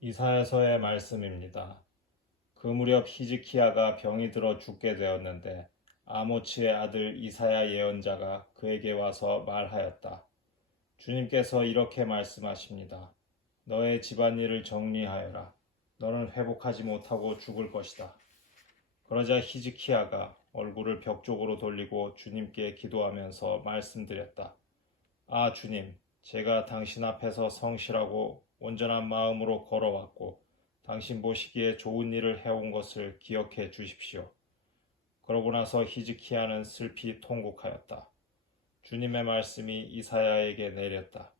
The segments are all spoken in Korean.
이사야서의 말씀입니다. 그 무렵 히즈키야가 병이 들어 죽게 되었는데 아모츠의 아들 이사야 예언자가 그에게 와서 말하였다. 주님께서 이렇게 말씀하십니다. 너의 집안일을 정리하여라. 너는 회복하지 못하고 죽을 것이다. 그러자 히즈키야가 얼굴을 벽 쪽으로 돌리고 주님께 기도하면서 말씀드렸다. 아 주님, 제가 당신 앞에서 성실하고 온전한 마음으로 걸어왔고 당신 보시기에 좋은 일을 해온 것을 기억해 주십시오. 그러고 나서 히즈키야는 슬피 통곡하였다. 주님의 말씀이 이사야에게 내렸다.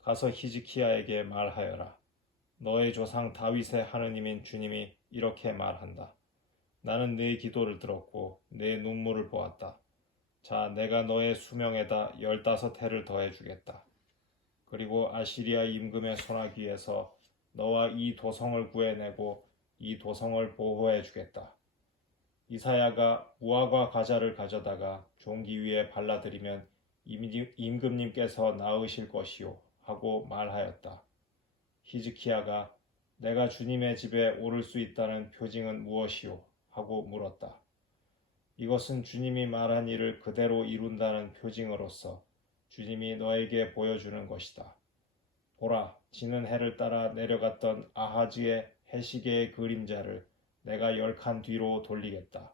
가서 히즈키야에게 말하여라. 너의 조상 다윗의 하느님인 주님이 이렇게 말한다. 나는 네 기도를 들었고 네 눈물을 보았다. 자, 내가 너의 수명에다 열다섯 해를 더해주겠다. 그리고 아시리아 임금의 손아귀에서 너와 이 도성을 구해내고 이 도성을 보호해 주겠다. 이사야가 무화과 과자를 가져다가 종기 위에 발라드리면 임- 임금님께서 나으실 것이요 하고 말하였다. 히즈키야가 내가 주님의 집에 오를 수 있다는 표징은 무엇이요 하고 물었다. 이것은 주님이 말한 일을 그대로 이룬다는 표징으로서 주님이 너에게 보여주는 것이다. 보라, 지는 해를 따라 내려갔던 아하즈의 해시계의 그림자를 내가 열 칸 뒤로 돌리겠다.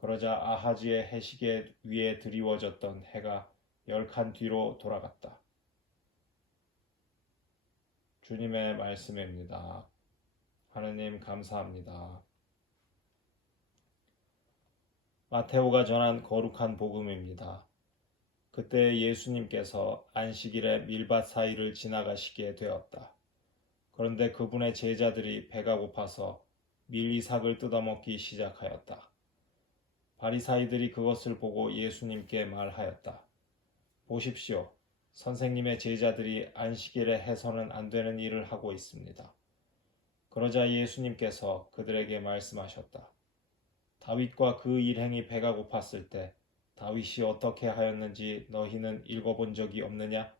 그러자 아하즈의 해시계 위에 드리워졌던 해가 열 칸 뒤로 돌아갔다. 주님의 말씀입니다. 하느님 감사합니다. 마테오가 전한 거룩한 복음입니다. 그때 예수님께서 안식일에 밀밭 사이를 지나가시게 되었다. 그런데 그분의 제자들이 배가 고파서 밀이삭을 뜯어먹기 시작하였다. 바리사이들이 그것을 보고 예수님께 말하였다. 보십시오. 선생님의 제자들이 안식일에 해서는 안 되는 일을 하고 있습니다. 그러자 예수님께서 그들에게 말씀하셨다. 다윗과 그 일행이 배가 고팠을 때 다윗이 어떻게 하였는지 너희는 읽어본 적이 없느냐?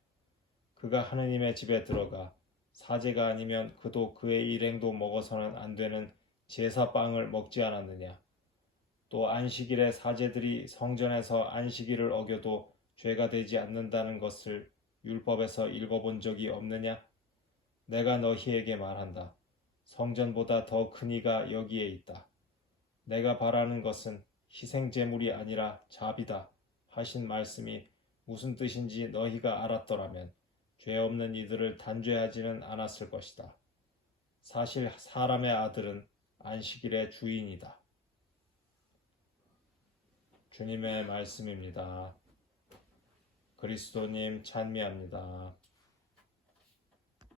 그가 하느님의 집에 들어가 사제가 아니면 그도 그의 일행도 먹어서는 안 되는 제사빵을 먹지 않았느냐? 또 안식일에 사제들이 성전에서 안식일을 어겨도 죄가 되지 않는다는 것을 율법에서 읽어본 적이 없느냐? 내가 너희에게 말한다. 성전보다 더 큰 이가 여기에 있다. 내가 바라는 것은 희생 제물이 아니라 자비다 하신 말씀이 무슨 뜻인지 너희가 알았더라면 죄 없는 이들을 단죄하지는 않았을 것이다. 사실 사람의 아들은 안식일의 주인이다. 주님의 말씀입니다. 그리스도님 찬미합니다.